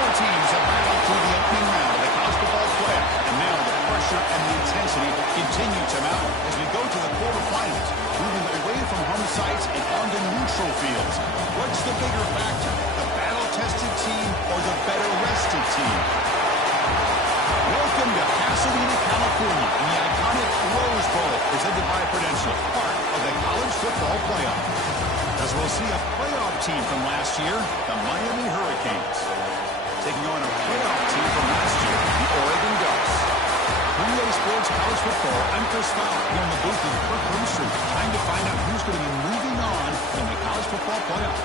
Four teams have battled through the opening round of the college football playoff, and now the pressure and the intensity continue to mount as we go to the quarterfinals, moving away from home sites and onto neutral fields. What's the bigger factor, the battle-tested team or the better-rested team? Welcome to Pasadena, California, in the iconic Rose Bowl, presented by Prudential, part of the college football playoff. As we'll see a playoff team from last year, the Miami Hurricanes, taking on a playoff team from last year, the Oregon Ducks. 3A Sports College Football, I'm Chris Fowler, here in the booth with Kirk Brewster. Time to find out who's going to be moving on in the college football playoff.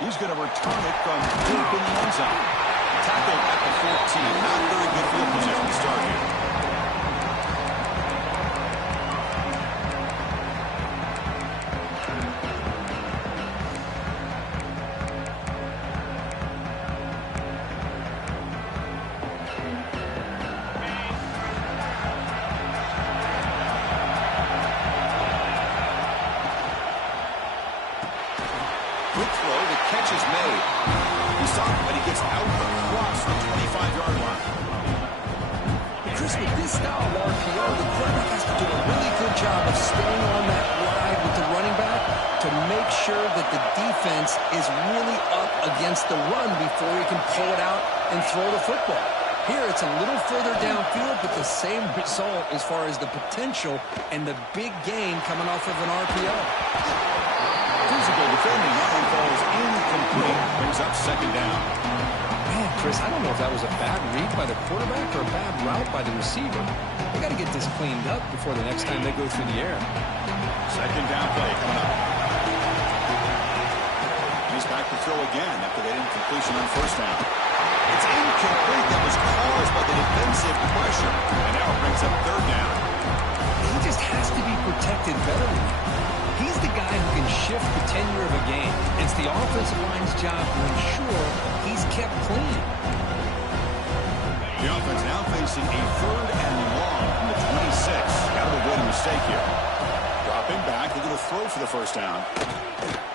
He's going to return it from deep in the end zone. Tackled at the 14. Not very good field position to start here. Quick throw, the catch is made. He's stopped, but he gets out across the 25-yard line. Chris, with this style of RPO, the quarterback has to do a really good job of staying on that ride with the running back to make sure that the defense is really up against the run before he can pull it out and throw the football. Here, it's a little further downfield, but the same result as far as the potential and the big gain coming off of an RPO. Physical defending, that one falls incomplete, brings up second down. Man, Chris, I don't know if that was a bad read by the quarterback or a bad route by the receiver. They got to get this cleaned up before the next time they go through the air. Second down play coming up. He's back to throw again after that incompletion on first down. It's incomplete. That was caused by the defensive pressure, and now it brings up third down. He just has to be protected better than that. He's the guy who can shift the tenure of a game. It's the offensive line's job to ensure he's kept clean. The offense now facing a third and long from the 26. Got to avoid a mistake here. Dropping back, they're going to throw for the first down.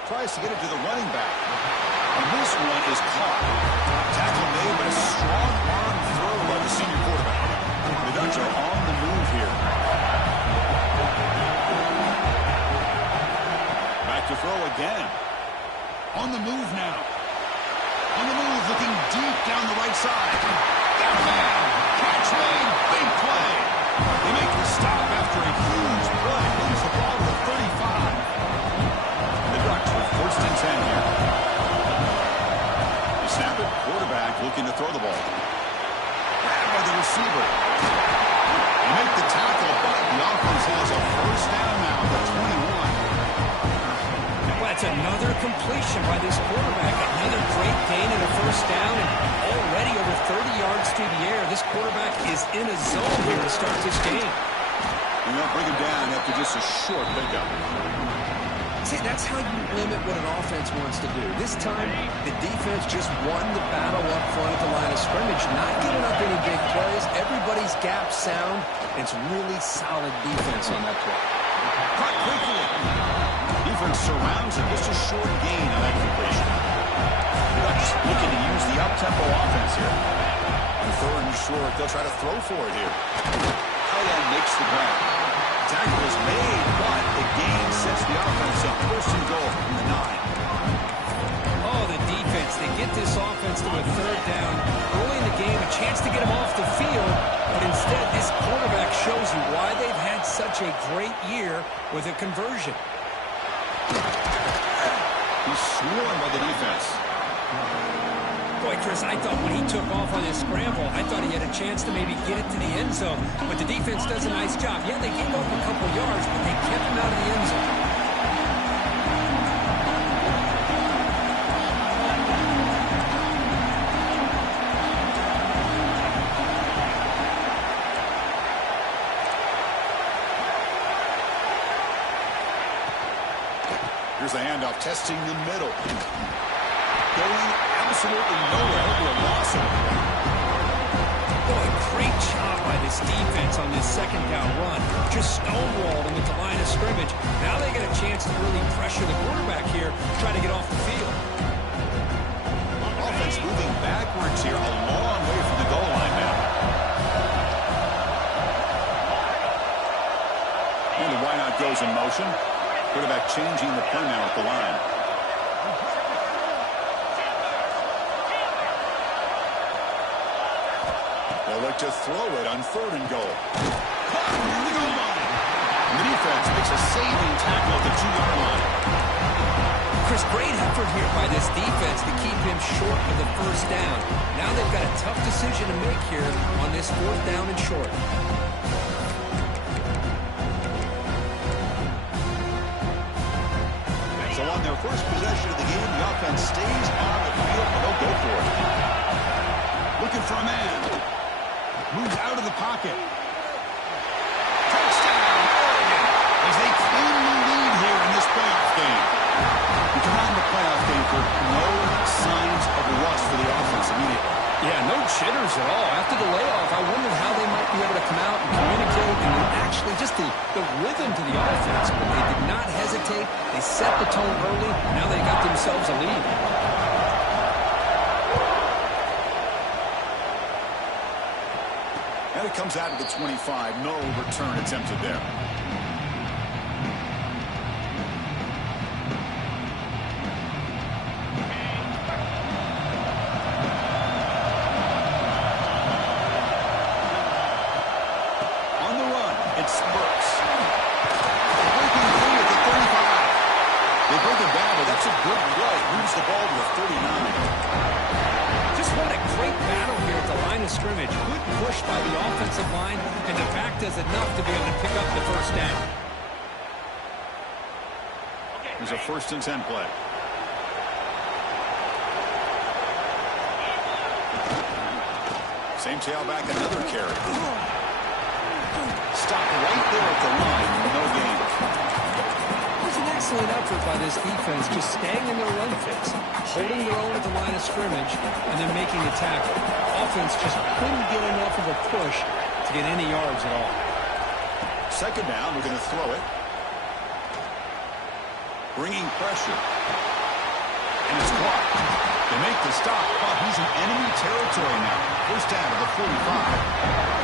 Tries to get it to the running back. And this one is caught. Tackle made, but a strong arm throw by the senior quarterback. The Ducks are on the move here. To throw again. On the move now. On the move, looking deep down the right side. Got a man. Catch made. Big play. They make the stop after a huge play. Lose the ball to the 35. The Ducks with first and 10 here. They snap it. Quarterback looking to throw the ball. Grabbed by the receiver. They make the tackle, but the offense has a first down now at the 21. That's another completion by this quarterback. Another great gain in a first down, and already over 30 yards through the air. This quarterback is in a zone here to start this game. And they'll bring him down after just a short pickup. See, that's how you limit what an offense wants to do. This time, the defense just won the battle up front at the line of scrimmage, not giving up any big plays. Everybody's gap sound. It's really solid defense on that play. Cut quickly. Defense surrounds him. Just a short gain on that completion. The Ducks looking to use the up-tempo offense here. On third and short, they'll try to throw for it here. Tight end makes the grab. Tackle is made, but the gain sets the offense up. First and goal from the 9. Oh, the defense. They get this offense to a third down. Early in the game, a chance to get them off the field. But instead, this quarterback shows you why they've had such a great year with a conversion. He's swarmed by the defense. Boy, Chris, I thought when he took off on his scramble, I thought he had a chance to maybe get it to the end zone. But the defense does a nice job. Yeah, they gave up a couple yards, but they kept him out of the end zone. Here's the handoff, testing the middle. Going absolutely nowhere. It'll be a loss of it. Boy, great job by this defense on this second down run. Just stonewalled him at the line of scrimmage. Now they get a chance to really pressure the quarterback here, try to get off the field. Offense moving backwards here, a long way from the goal line now. And the wideout goes in motion. Quarterback changing the play now at the line. They'll look to throw it on 3rd and goal. Caught near the goal line. And the defense makes a saving tackle at the 2-yard line. Chris, great effort here by this defense to keep him short of the first down. Now they've got a tough decision to make here on this 4th down and short. So on their first possession of the game, the offense stays on the field and they'll go for it. Looking for a man. Moves out of the pocket. Touchdown, Oregon, as they claim the lead here in this playoff game. We come out in the playoff game for no signs of rust for the offense immediately. Yeah, no jitters at all. After the layoff, I wondered how they might be able to come out and communicate and actually just the rhythm to the offense. But they did not hesitate. They set the tone early. Now they got themselves a lead. And it comes out of the 25. No return attempted there. On the run, it's Spurks. Breaking through at the 35. They break it down, but that's a good play. Moves the ball to the 39. Just what a great battle here at the line of scrimmage. Good push by the offensive line, and the back does enough to be able to pick up the first down. There's a 1st and 10 play. Same tailback, another carry. Stopped right there at the line, no gain. It was an excellent effort by this defense, just staying in their run fits, holding their own at the line of scrimmage, and then making a tackle. Offense just couldn't get enough of a push to get any yards at all. 2nd down, we're going to throw it. Bringing pressure. And it's caught. They make the stop, but he's in enemy territory now. 1st down to the 45.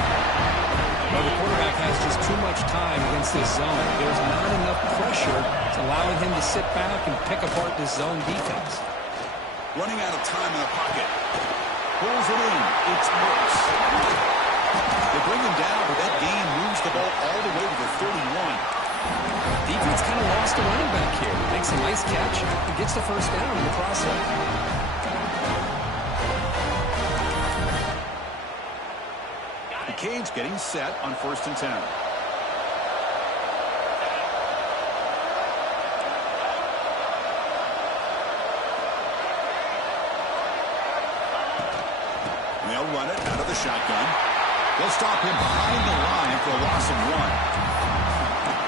Well, the quarterback has just too much time against this zone. There's not enough pressure to allowing him to sit back and pick apart this zone defense. Running out of time in the pocket. Pulls it in. It's Brooks. They bring him down, but that gain moves the ball all the way to the 31. Defense kind of lost the running back here. Makes a nice catch and gets the first down in the process. The Canes getting set on 1st and 10. And they'll run it out of the shotgun. They'll stop him behind the line for a loss of 1.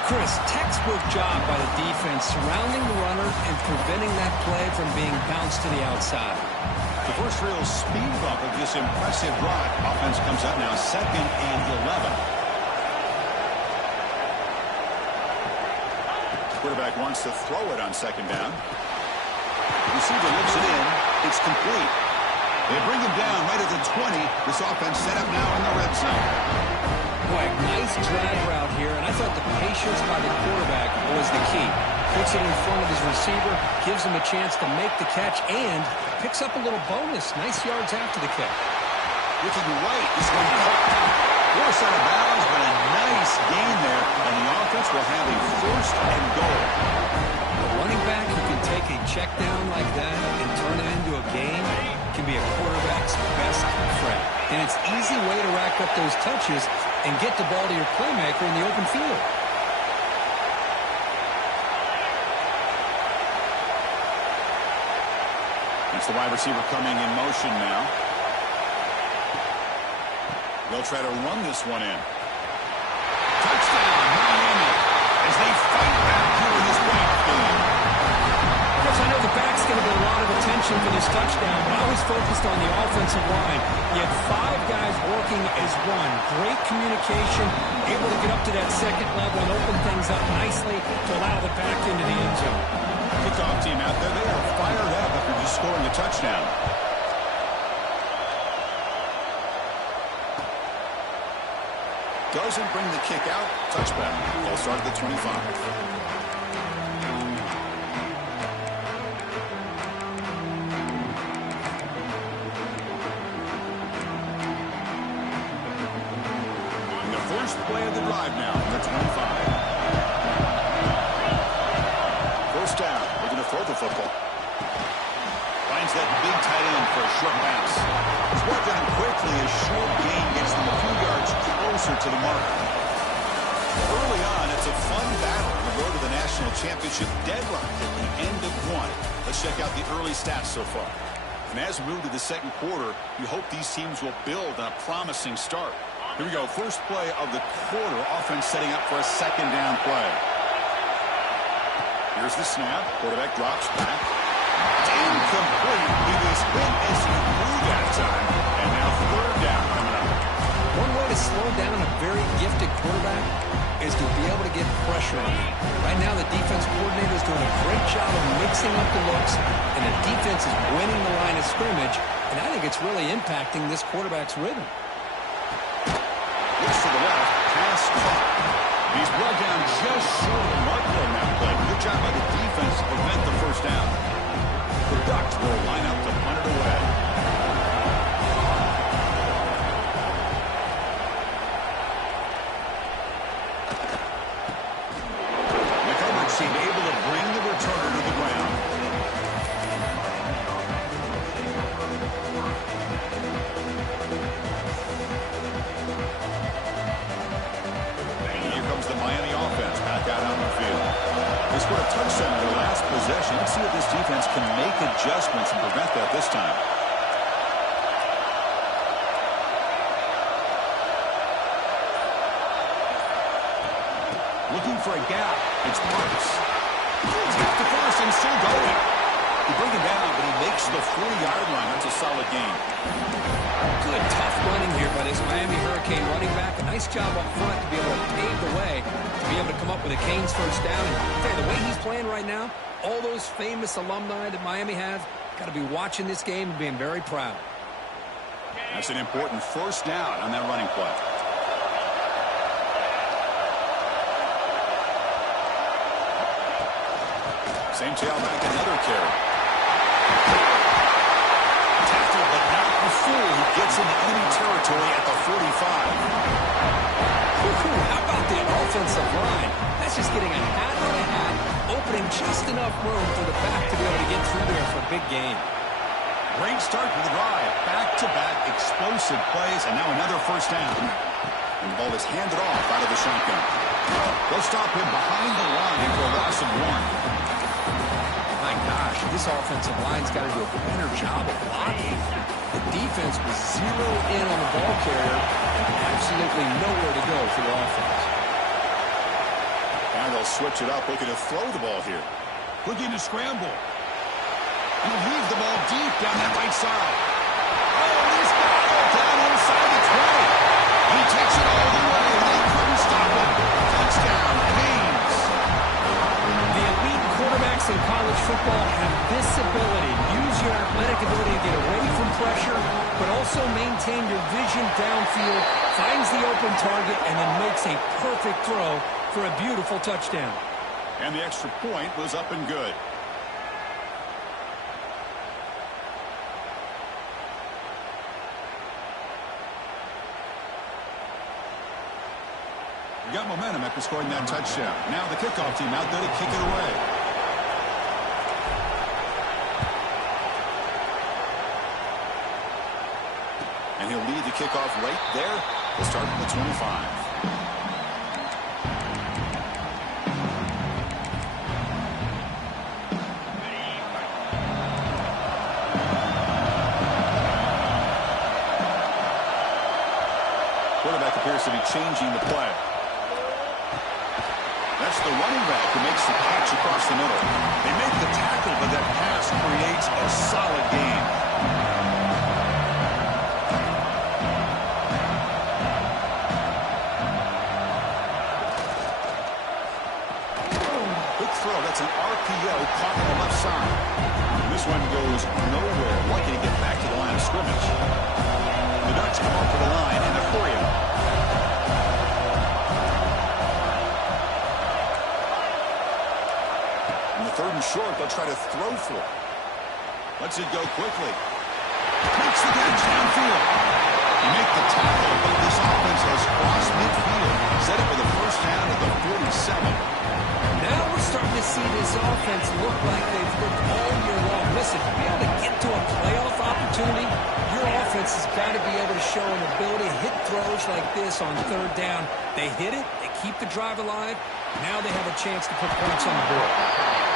Chris, textbook job by the defense surrounding the runner and preventing that play from being bounced to the outside. The first real speed bump of this impressive run. Offense comes up now 2nd and 11. Quarterback wants to throw it on 2nd down. Receiver lifts it in. It's complete. They bring him down right at the 20. This offense set up now in the red zone. Boy, nice drag route here, and I thought the patience by the quarterback was the key. Puts it in front of his receiver, gives him a chance to make the catch, and picks up a little bonus. Nice yards after the kick. Looking right, this one caught. Force out of bounds, but a nice gain there, and the offense will have a 1st and goal. A running back who can take a check down like that and turn it into a gain can be a quarterback's best friend. And it's an easy way to rack up those touches and get the ball to your playmaker in the open field. It's the wide receiver coming in motion now. They'll try to run this one in. Touchdown, Miami, as they fight back here in this playoff game. going to get a lot of attention for this touchdown, but I was focused on the offensive line. You had 5 guys working as one. Great communication, able to get up to that second level and open things up nicely to allow the back into the end zone. Kickoff team out there, they are fired up after just scoring a touchdown. Doesn't bring the kick out. Touchback. Ball start at the 25. First play of the drive now, the 25. First down, we're going to throw the football. Finds that big tight end for a short pass. It's brought down quickly. A short gain gets them a few yards closer to the mark. Early on, it's a fun battle on the road to the national championship, deadlocked at the end of one. Let's check out the early stats so far. And as we move to the second quarter, you hope these teams will build on a promising start. Here we go. First play of the quarter. Offense setting up for a second down play. Here's the snap. Quarterback drops back. Incomplete. He was hit as he threw that time. And now third down coming up. One way to slow down a very gifted quarterback is to be able to get pressure on him. Right now, the defense coordinator is doing a great job of mixing up the looks, and the defense is winning the line of scrimmage, and I think it's really impacting this quarterback's rhythm. Looks to the left, pass caught. He's brought down just short of the marker on that play. Good job by the defense to prevent the first down. The Ducks will line up to punt it away. McCollum seemed able to bring the returner to the ground. The Miami offense back out on the field. They scored a touchdown in their last possession. Let's see if this defense can make adjustments and prevent that this time. Looking for a gap. It's Parks. Tap to first and still going. They bring him down, but he makes the 40-yard line. That's a solid gain. Good, tough running here by this Miami Hurricane running back. A nice job up front to be able to pave the way, to be able to come up with a Canes first down. And I'll tell you, the way he's playing right now, all those famous alumni that Miami has, got to be watching this game and being very proud. That's an important first down on that running play. Same tailback, another carry. Tackled, but not before he gets into enemy territory at the 45. How about the offensive line? That's just getting a hat on a hat, opening just enough room for the back to be able to get through there for a big gain. Great start to the drive. Back-to-back explosive plays, and now another first down. And the ball is handed off out of the shotgun. They'll stop him behind the line for a loss of 1. My gosh, this offensive line's got to do a better job of blocking. The defense was zeroed in on the ball carrier and absolutely nowhere to go for the offense. And they'll switch it up, looking to throw the ball here. Looking to scramble. And he'll leave the ball deep down that right side. Oh, he's got it down inside the 20. He takes it all the way. They couldn't stop him. Touchdown, Canes. The elite quarterbacks in college football have this ability. Use your athletic ability to get away from pressure, but also maintain your vision downfield, finds the open target, and then makes a perfect throw for a beautiful touchdown. And the extra point was up and good. We got momentum after scoring that touchdown. Now the kickoff team out there to kick it away. And he'll lead the kickoff right there. We'll start at the 25. Quarterback appears to be changing the play. That's It's the running back who makes the catch across the middle. They make the tackle, but that pass creates a solid gain. Quick throw. That's an RPO caught on the left side. And this one goes nowhere. Lucky to get back to the line of scrimmage. The Ducks come up to the line and a 3. Third and short, they'll try to throw for it. Lets it go quickly. Makes the catch downfield. You make the tackle, but this offense has crossed midfield. Set it for the first down at the 47. Now we're starting to see this offense look like they've looked all year long. Listen, to be able to get to a playoff opportunity, your offense has got to be able to show an ability to hit throws like this on third down. They hit it, they keep the drive alive. Now they have a chance to put points on the board.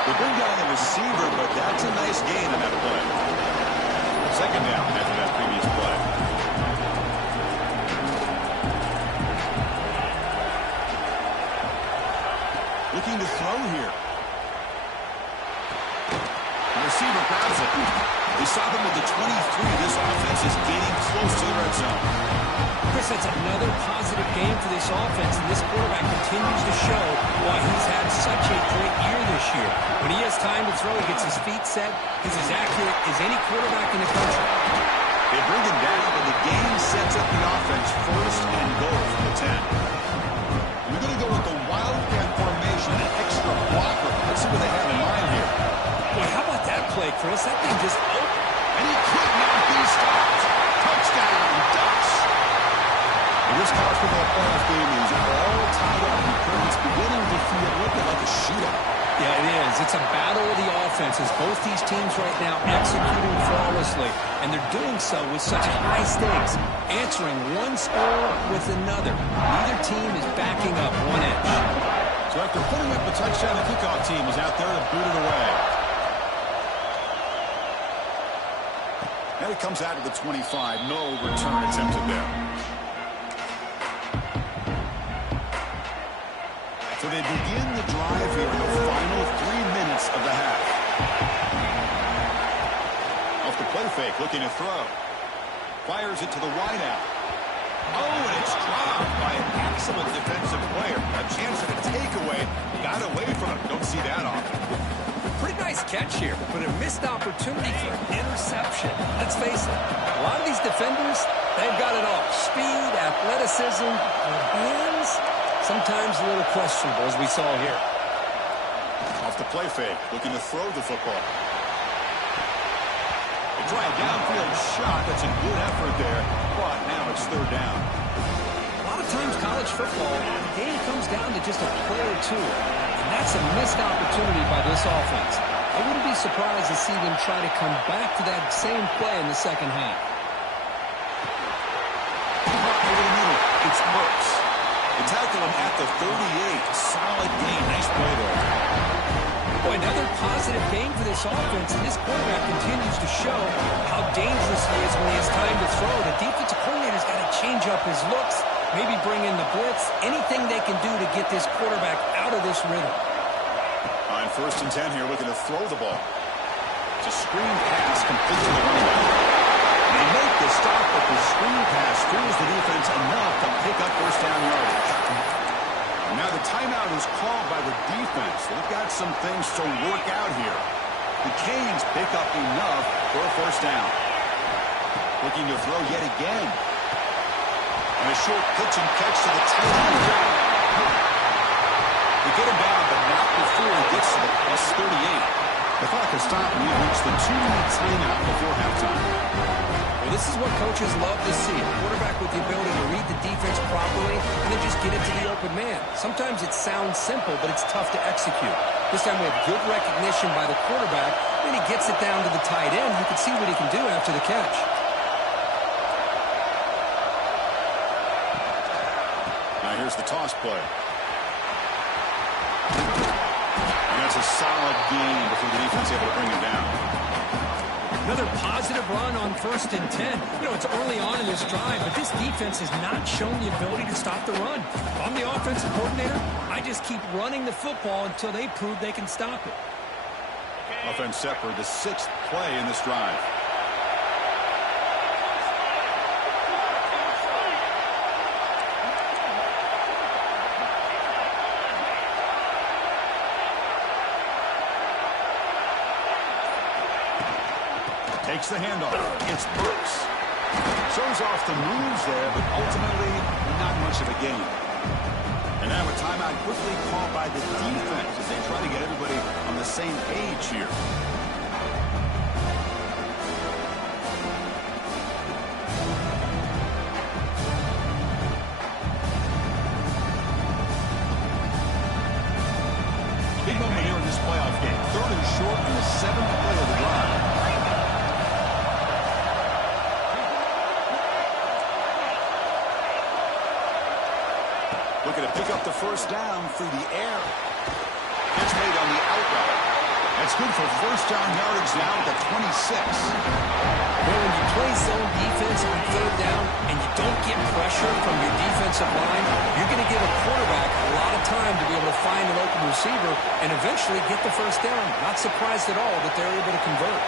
They bring down the receiver, but that's a nice gain on that play. Second down after that previous play. Looking to throw here. The receiver grabs it. They stop him at the 23. This offense is getting close to the red zone. Chris, that's another positive game for this offense, and this quarterback continues to show why he's had such a great year this year. When he has time to throw, he gets his feet set. He's as accurate as any quarterback in the country. They bring him down, but the game sets up the offense first and goal from the 10. We're going to go with the wildcat formation, an extra blocker. Let's see what they have in mind here. Boy, how about that play, Chris? That thing just opened. And he could not be stopped. Touchdown, Ducks. This college football playoff game is all tied up because it's beginning to feel a little bit like a shootout. Yeah, it is. It's a battle of the offenses. Both these teams right now executing flawlessly, and they're doing so with such high stakes, answering one score with another. Neither team is backing up one inch. So after putting up the touchdown, the kickoff team is out there to boot it away. And it comes out of the 25. No return attempted there. So they begin the drive here in the final 3 minutes of the half. Off the play fake, looking to throw. Fires it to the wideout. Oh, and it's dropped by an excellent defensive player. A chance at a takeaway. Got away from him. Don't see that often. Pretty nice catch here, but a missed opportunity for an interception. Let's face it, a lot of these defenders, they've got it all. Speed, athleticism, their hands, sometimes a little questionable, as we saw here. Off the play fake, looking to throw the football. They try a downfield shot. That's a good effort there, but now it's third down. A lot of times college football, the game comes down to just a play or two, and that's a missed opportunity by this offense. I wouldn't be surprised to see them try to come back to that same play in the second half. Over the middle, it's Brooks. They tackle him at the 38. Solid gain. Nice play there. Boy, another positive game for this offense, and this quarterback continues to show how dangerous he is when he has time to throw. The defensive coordinator's got to change up his looks, maybe bring in the blitz, anything they can do to get this quarterback out of this rhythm. On first and 10 here, looking to throw the ball. It's a screen pass complete to the running back. They make the stop, but the screen pass fools the defense enough to pick up first down yardage. Now the timeout is called by the defense. They've got some things to work out here. The Canes pick up enough for a first down. Looking to throw yet again. And a short pitch and catch to the tight end. They get him down, but not before he gets to the plus 38. The clock has stopped, and we've reached the 2-minute timeout before halftime. Well, this is what coaches love to see. A quarterback with the ability to read the defense properly and then just get it to the open man. Sometimes it sounds simple, but it's tough to execute. This time we have good recognition by the quarterback. Then he gets it down to the tight end. You can see what he can do after the catch. Now here's the toss play. And that's a solid gain before the defense able to bring him down. Another positive run on 1st and 10. You know, it's early on in this drive, but this defense has not shown the ability to stop the run. If I'm the offensive coordinator, I just keep running the football until they prove they can stop it. Offense set for the 6th play in this drive. Takes the handoff. It's Burks. Shows off the moves there, but ultimately not much of a gain. And now a timeout quickly called by the defense as they try to get everybody on the same page here. Big moment here in this playoff game. 3rd and short on the 7th play of the drive. Looking to pick up the 1st down through the air. Catch made on the out route. That's good for 1st down yardage now at the 26. Well, when you play zone defense on 3rd down and you don't get pressure from your defensive line, you're going to give a quarterback a lot of time to be able to find an open receiver and eventually get the 1st down. Not surprised at all that they're able to convert.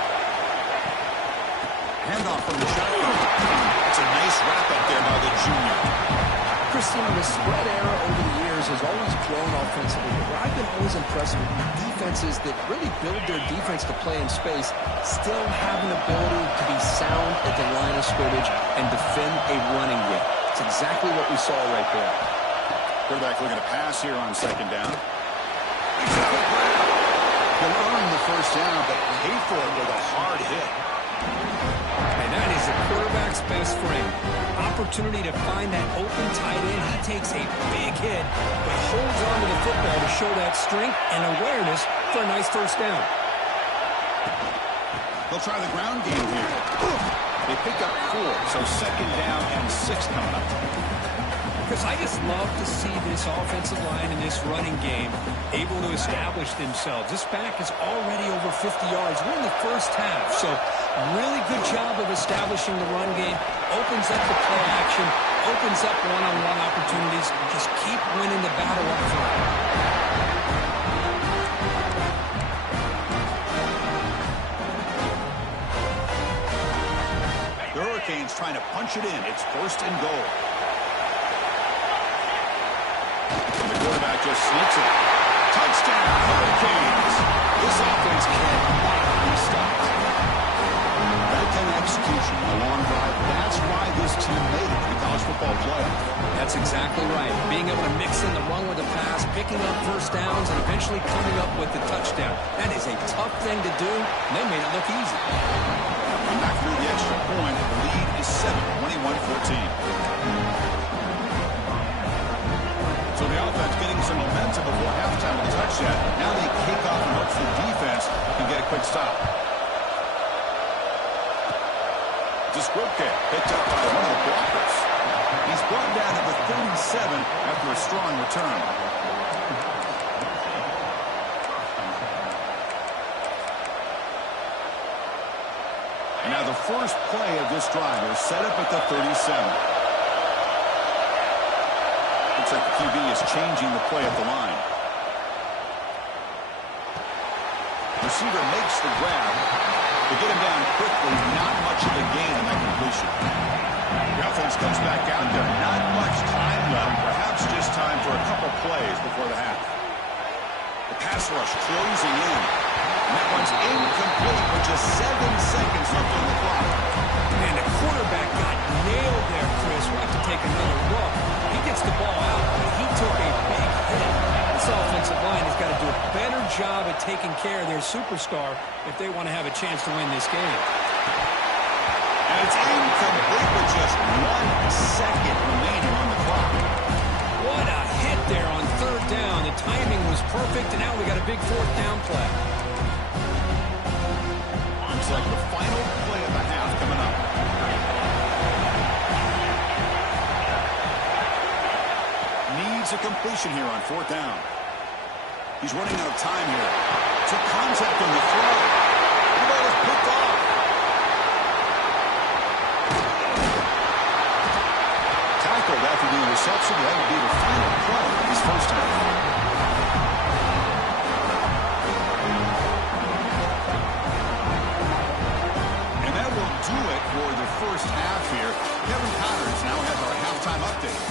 Handoff from the shotgun. It's a nice wrap up there by the junior. Christine, the spread era over the years has always grown offensively, but I've been always impressed with defenses that really build their defense to play in space, still have an ability to be sound at the line of scrimmage and defend a running game. It's exactly what we saw right there. Quarterback looking to pass here on 2nd down. He'll earn the 1st down, but paid for it with a hard hit. And that is a quarterback's best friend. Opportunity to find that open tight end. He takes a big hit, but holds on to the football to show that strength and awareness for a nice 1st down. They'll try the ground game here. They pick up 4, so 2nd down and 6 coming up. Because I just love to see this offensive line in this running game able to establish themselves. This back is already over 50 yards. We're in the 1st half, so really good job of establishing the run game. Opens up the play action, opens up one-on-one opportunities. Just keep winning the battle up front. The Hurricanes trying to punch it in. It's 1st and goal. And the quarterback just sneaks it. Touchdown, Hurricanes. This offense cannot be stopped. That kind of execution, a long drive. That's why this team made it to the college football playoff. That's exactly right. Being able to mix in the run with the pass, picking up 1st downs, and eventually coming up with the touchdown. That is a tough thing to do, and they made it look easy. And back through the extra point, the lead is 7, 21-14. So the offense getting some momentum before halftime with a touchdown. Now they kick off and hope the defense can get a quick stop. Diskrupke picked up by one of the blockers. He's brought down at the 37 after a strong return. And now the first play of this drive is set up at the 37. Looks like the QB is changing the play at the line. Receiver makes the grab. To get him down quickly, not much of a gain on that completion. The offense comes back out there. Not much time left. Perhaps just time for a couple plays before the half. The pass rush closing in. And that one's incomplete with just 7 seconds left on the clock. Man, the quarterback got nailed there, Chris. We'll have to take another look. He gets the ball out, but he took a big hit. This offensive line has got to do a better job at taking care of their superstar if they want to have a chance to win this game. And it's incomplete with just 1 second remaining on the clock. What a hit there on 3rd down. The timing was perfect, and now we got a big 4th down play. Looks like the final play of the half coming up. Needs a completion here on 4th down. He's running out of time here. Took contact on the throw. The ball is picked off. after the interception. That would be the final play of his first half. Do it for the first half here. Kevin Connors now has our halftime update.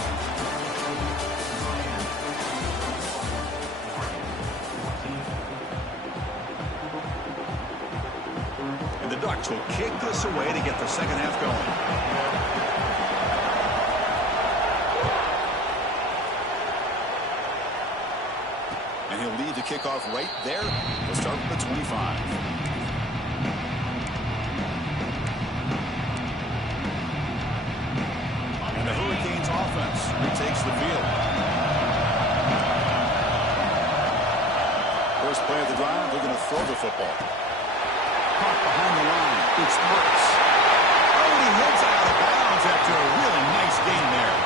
And the Ducks will kick this away to get the second half going. And he'll lead the kickoff right there. We'll start with the 25. Offense retakes the field. First play of the drive, they're going to throw the football. Caught behind the line. It's Brooks. Oh, and he heads out of bounds after a really nice gain there.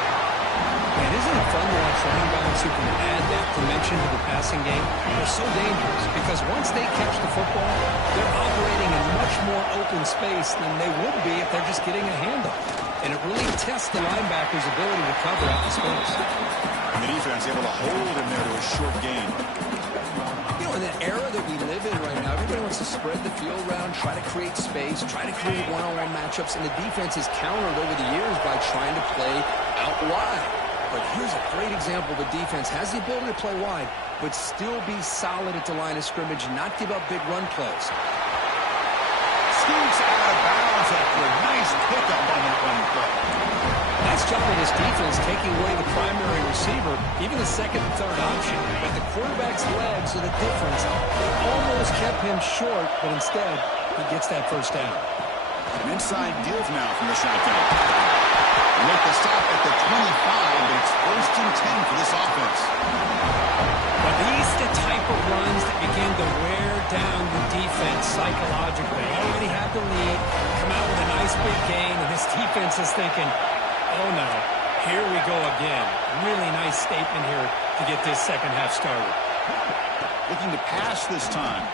And isn't it fun to watch running backs who can add that dimension to the passing game? They're so dangerous because once they catch the football, they're operating in much more open space than they would be if they're just getting a handoff. And it really tests the linebacker's ability to cover out the space. And the defense able to hold him there to a short gain. You know, in the era that we live in right now, everybody wants to spread the field around, try to create space, try to create one-on-one matchups, and the defense has countered over the years by trying to play out wide. But here's a great example. The defense has the ability to play wide, but still be solid at the line of scrimmage and not give up big run plays. Scoots out of bounds after a nice pickup on that running play. Nice job of this defense taking away the primary receiver, even the second and third option. But the quarterback's legs are the difference. They almost kept him short, but instead, he gets that first down. An inside deal now from the shotgun. They make the stop at the 25, but it's first and 10 for this offense. But these are the type of runs that begin to wear down the defense psychologically. Already have the lead, come out with a nice big gain, and this defense is thinking, oh no, here we go again. Really nice statement here to get this second half started. Looking to pass this time.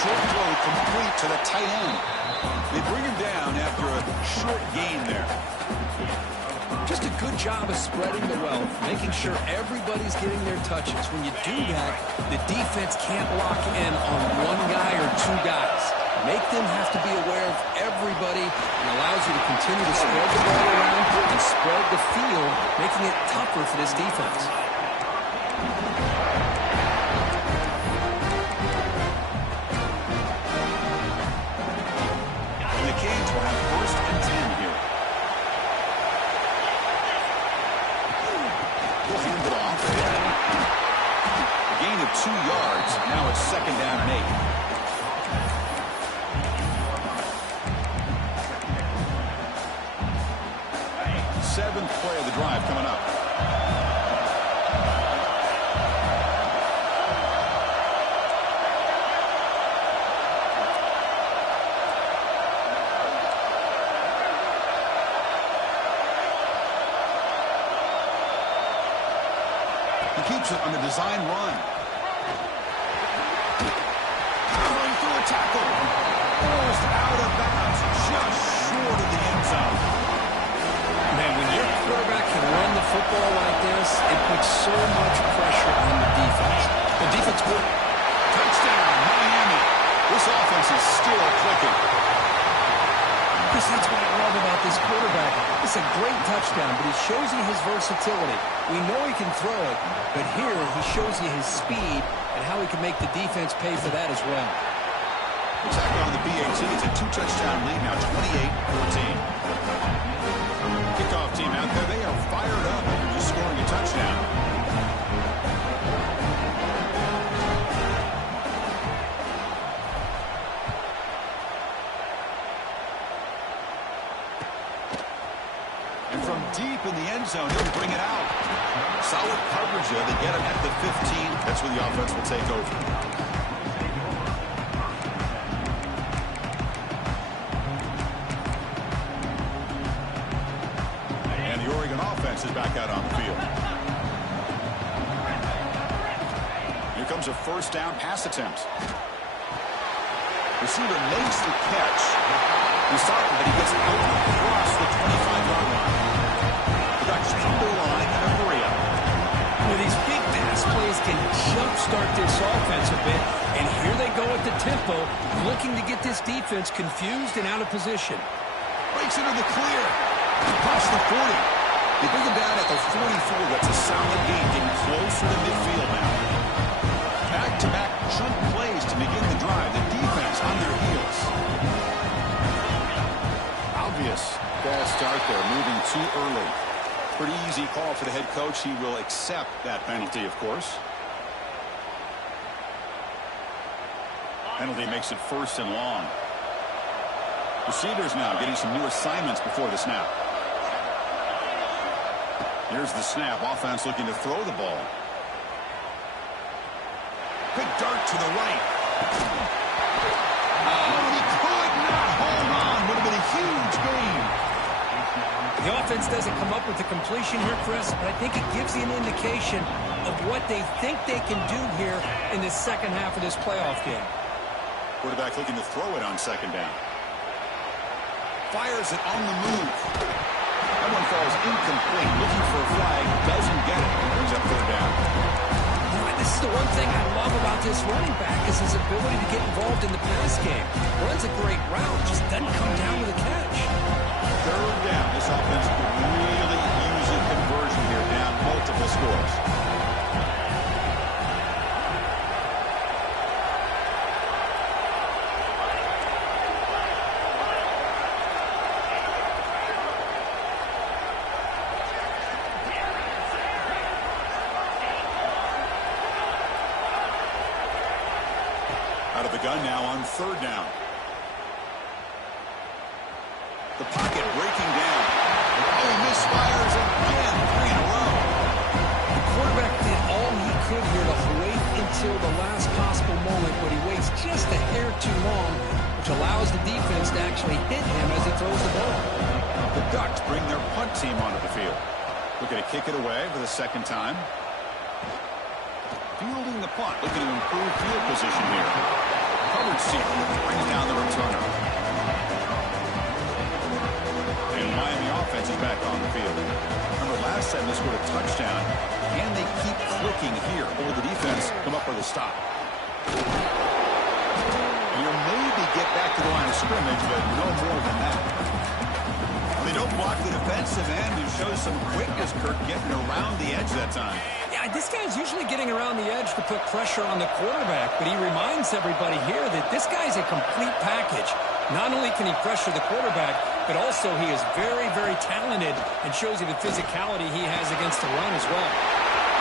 Short throw complete to the tight end. They bring him down after a short gain there. Just a good job of spreading the wealth, making sure everybody's getting their touches. When you do that, the defense can't lock in on one guy or two guys. Make them have to be aware of everybody and allows you to continue to spread the ball around and spread the field, making it tougher for this defense. And the Canes will have first and 10 here. We'll hand it off. A gain of 2 yards. Now it's second down and 8. Seventh play of the drive coming up. He keeps it on the design run. Going through a tackle. Almost out of bounds, just short of the end zone. Man, when your quarterback can run the football like this, it puts so much pressure on the defense. The defense will. Touchdown, Miami. This offense is still clicking. Chris, that's what I love about this quarterback. It's a great touchdown, but he shows you his versatility. We know he can throw it, but here he shows you his speed and how he can make the defense pay for that as well. Tackle on the BAT. It's a 2-touchdown lead now, 28-14. Kickoff team out there. They are fired up after just scoring a touchdown. And from deep in the end zone, he'll bring it out. Solid coverage there. They get him at the 15. That's where the offense will take over. Is back out on the field. Here comes a first down pass attempt. Receiver makes the catch. He stopped him, but he gets out across the 25-yard line. restart this offense a bit, and here they go at the tempo, looking to get this defense confused and out of position. Breaks into the clear. Across the 40. They bring him down at the 44. That's a solid gain, getting closer to midfield now. Back-to-back chunk plays to begin the drive. The defense on their heels. Obvious false start there, moving too early. Pretty easy call for the head coach. He will accept that penalty, of course. Penalty makes it 1st and long. Receivers now getting some new assignments before the snap. Here's the snap. Offense looking to throw the ball. Big dart to the right. Oh, he could not hold on. Would have been a huge gain. The offense doesn't come up with the completion here, Chris, but I think it gives you an indication of what they think they can do here in the second half of this playoff game. Quarterback looking to throw it on 2nd down. Fires it on the move. That one falls incomplete. Looking for a flag. Doesn't get it. Brings up 3rd down. This is the one thing I love about this running back is his ability to get involved in the pass game. Runs a great route, just doesn't come down with a catch. 3rd down. This offense could really use a conversion here, down multiple scores. Out of the gun now on 3rd down. The pocket breaking down. Oh, he misfires again. 3 in a row. The quarterback did all he could here to wait until the last possible moment, but he waits just a hair too long, which allows the defense to actually hit him as he throws the ball. The Ducks bring their punt team onto the field. Looking to kick it away for the 2nd time. Fielding the punt, looking to improve field position here. Covered seat, brings down the returner. And Miami offense is back on the field. Remember, last time they scored a touchdown. Can they keep clicking here? Or the defense come up with a stop? You'll maybe get back to the line of scrimmage, but no more than that. They don't block the defensive end, who shows some quickness, Kirk, getting around the edge that time. Yeah, this guy's usually getting around the edge to put pressure on the quarterback, but he reminds everybody here that this guy's a complete package. Not only can he pressure the quarterback, but also he is very, very talented and shows you the physicality he has against the run as well.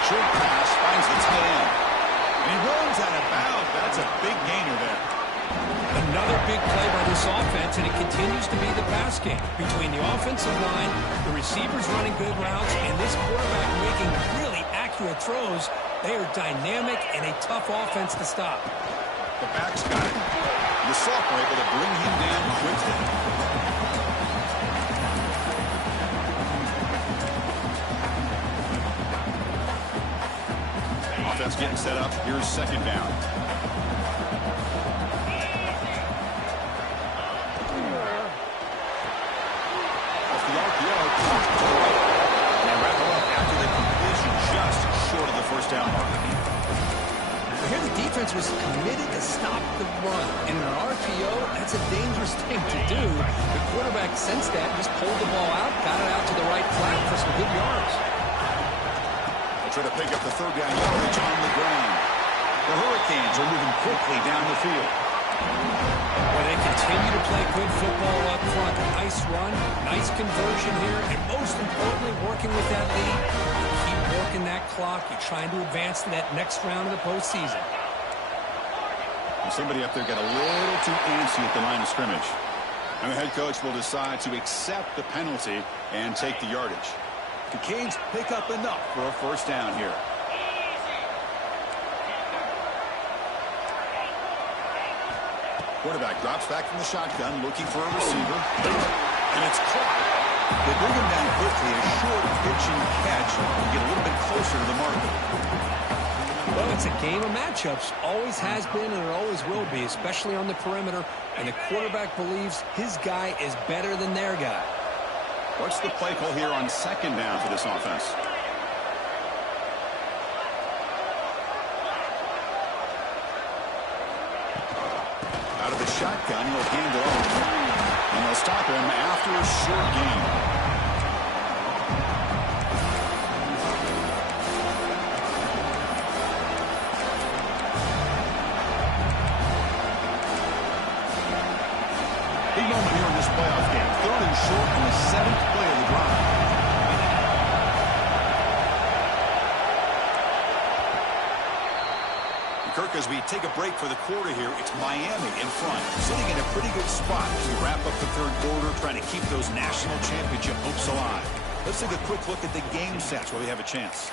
Short pass finds the tight end. And he runs out of bounds. That's a big gainer there. Another big play by this offense, and it continues to be the pass game. Between the offensive line, the receivers running good routes, and this quarterback making really accurate throws, they are dynamic and a tough offense to stop. The back's got it. The sophomore able to bring him down quickly. Offense getting set up. Here's 2nd down. Off the RPO, to the right. And wrap it up after the completion just short of the 1st down mark. Here the defense was committed to stop the run. And in an RPO, that's a dangerous thing to do. The quarterback sensed that, just pulled the ball out, got it out to the right flat for some good yards. They'll try to pick up the 3rd down yardage on the ground. The Hurricanes are moving quickly down the field. Well, they continue to play good football up front. Nice run, nice conversion here, and most importantly, working with that lead. Keep working that clock. You're trying to advance to that next round of the postseason. Somebody up there got a little too antsy at the line of scrimmage. And the head coach will decide to accept the penalty and take the yardage. The Canes pick up enough for a 1st down here. Quarterback drops back from the shotgun, looking for a receiver. And it's caught. They bring him down quickly, a short pitch and catch, and get a little bit closer to the marker. Well, it's a game of matchups. Always has been and it always will be, especially on the perimeter. And the quarterback believes his guy is better than their guy. What's the play call here on 2nd down for this offense? and he'll hand it off. And they'll stop him after a short gain. Big moment here in this playoff game. 3rd and short on the 7th play of the drive. Kirk, as we take a break for the quarter here, it's Miami in front, sitting in a pretty good spot as we wrap up the 3rd quarter, trying to keep those national championship hopes alive. Let's take a quick look at the game stats while we have a chance.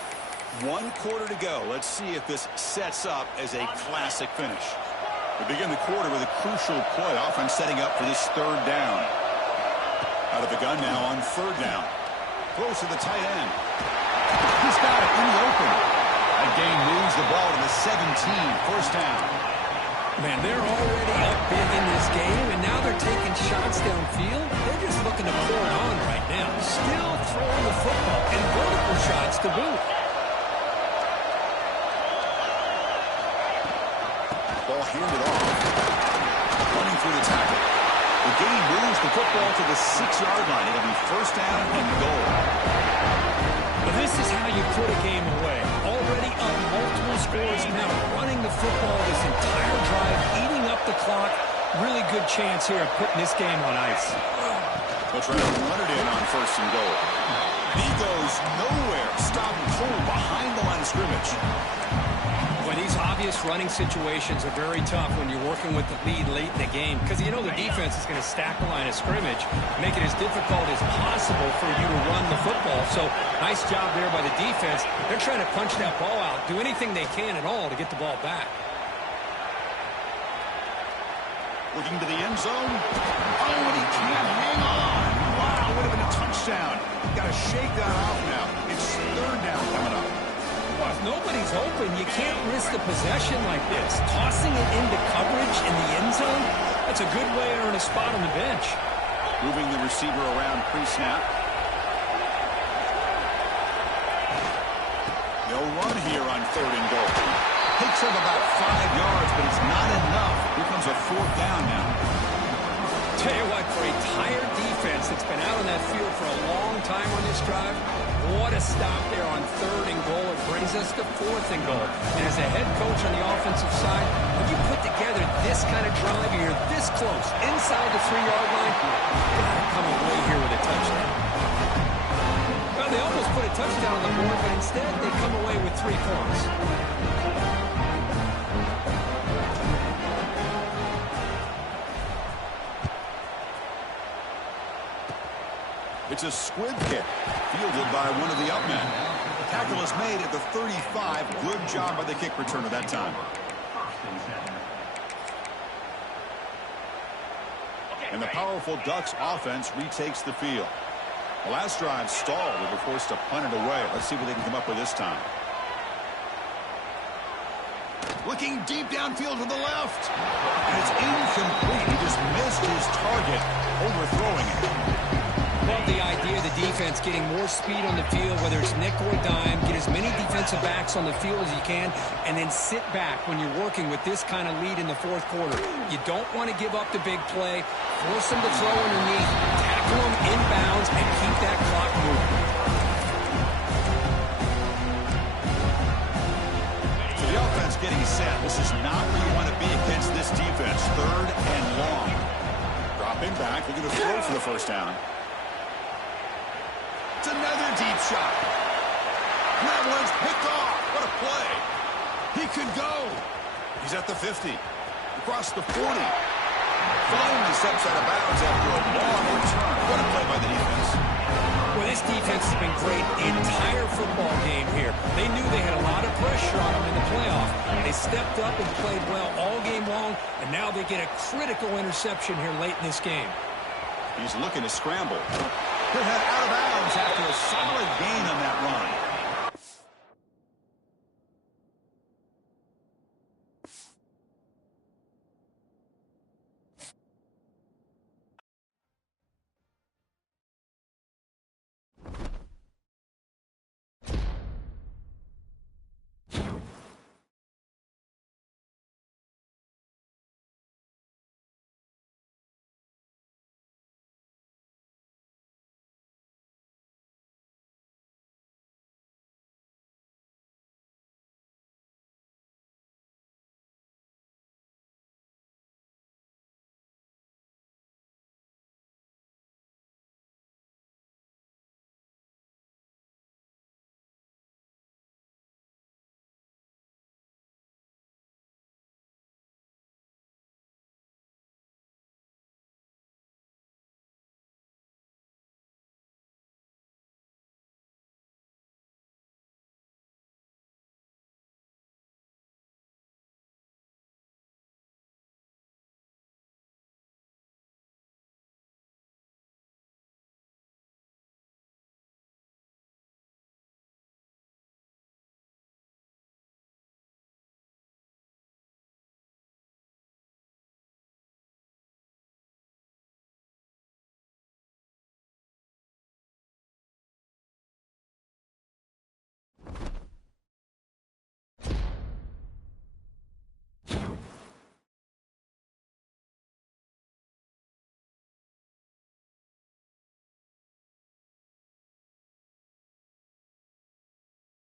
1 quarter to go. Let's see if this sets up as a classic finish. We begin the quarter with a crucial play, offense setting up for this 3rd down. Out of the gun now on 3rd down. Close to the tight end. He's got it in the open. That game moves the ball to the 17, 1st down. Man, they're already up big in this game, and now they're taking shots downfield. They're just looking to pour it on right now. Still throwing the football and vertical shots to boot. Ball handed off. Running through the tackle. The game moves the football to the 6-yard line. It'll be 1st down and goal. But this is how you put a game away. Already up multiple scores, now running the football this entire drive, eating up the clock. Really good chance here of putting this game on ice. They'll try to run it in on 1st and goal. He goes nowhere. Stopped cold behind the line of scrimmage. Well, these obvious running situations are very tough when you're working with the lead late in the game, because you know the defense is going to stack the line of scrimmage, make it as difficult as possible for you to run the football. So nice job there by the defense. They're trying to punch that ball out, do anything they can at all to get the ball back. Looking to the end zone. Oh, and he can't hang on. Wow, would have been a touchdown. Got to shake that off now. It's 3rd down coming up. Well, if nobody's open, you can't risk the possession like this. Tossing it into coverage in the end zone, that's a good way to earn a spot on the bench. Moving the receiver around pre-snap. They'll run here on 3rd and goal. Takes up about 5 yards, but it's not enough. Here comes a 4th down now. Tell you what, for a tired defense that's been out on that field for a long time on this drive, what a stop there on 3rd and goal. It brings us to 4th and goal. And as a head coach on the offensive side, when you put together this kind of drive, you're this close, inside the 3-yard line, you've got to come away here with a touchdown. Well, they almost put a touchdown on the board, but instead they come away with 3 points. It's a squib kick, fielded by one of the up men. The tackle is made at the 35. Good job by the kick returner that time. And the powerful Ducks offense retakes the field. The last drive stalled. They were forced to punt it away. Let's see what they can come up with this time. Looking deep downfield to the left. And it's incomplete. He just missed his target, overthrowing it. Love the idea of the defense getting more speed on the field, whether it's nickel or dime, get as many defensive backs on the field as you can, and then sit back when you're working with this kind of lead in the 4th quarter. You don't want to give up the big play, force them to throw underneath, tackle them inbounds, and keep that clock moving. So the offense getting set. This is not where you want to be against this defense. 3rd and long. Dropping back, looking to throw for the 1st down. It's another deep shot. That one's picked off. What a play. He could go. He's at the 50. Across the 40. Finally steps out of bounds after a long return. What a play by the defense. Well, this defense has been great the entire football game here. They knew they had a lot of pressure on them in the playoff. They stepped up and played well all game long, and now they get a critical interception here late in this game. He's looking to scramble.